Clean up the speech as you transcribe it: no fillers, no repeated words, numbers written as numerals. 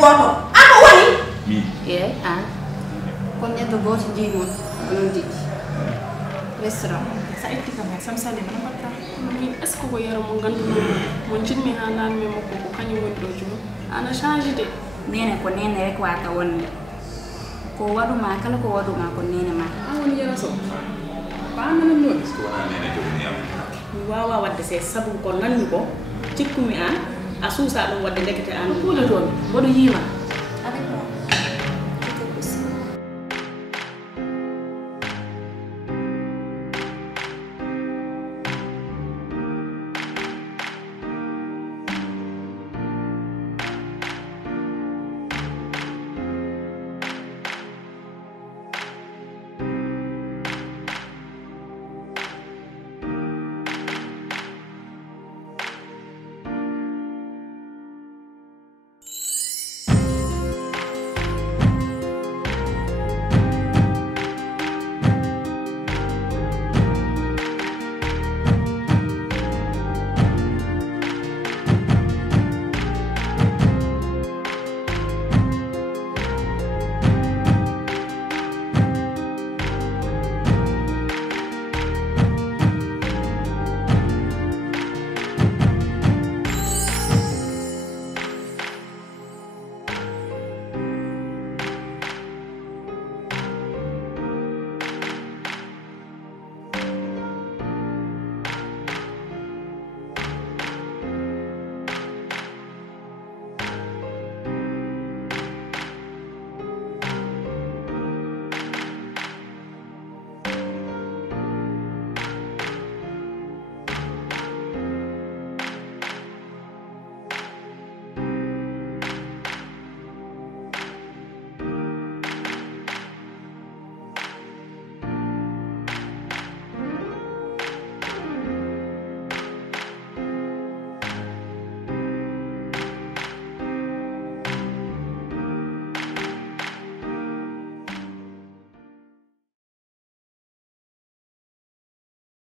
goto ano woni mi an kon ñeddo goto jiiɗon onon jiɗi restaurant sa itti kam sam sale mana batta min est ce que ko yaro mo ganduno mo jinmi ha nan me makko ko kanyum woni do juno ana changer de nene ko nene rek wata wonde ko waduma kala ko waduma ko nene ma woni yara so ba nan non ko wana nene jogini am wawa wadde se sabu ko nanni ko cikkumi an a suusa dum wadde lekete an ko le ton bodo yima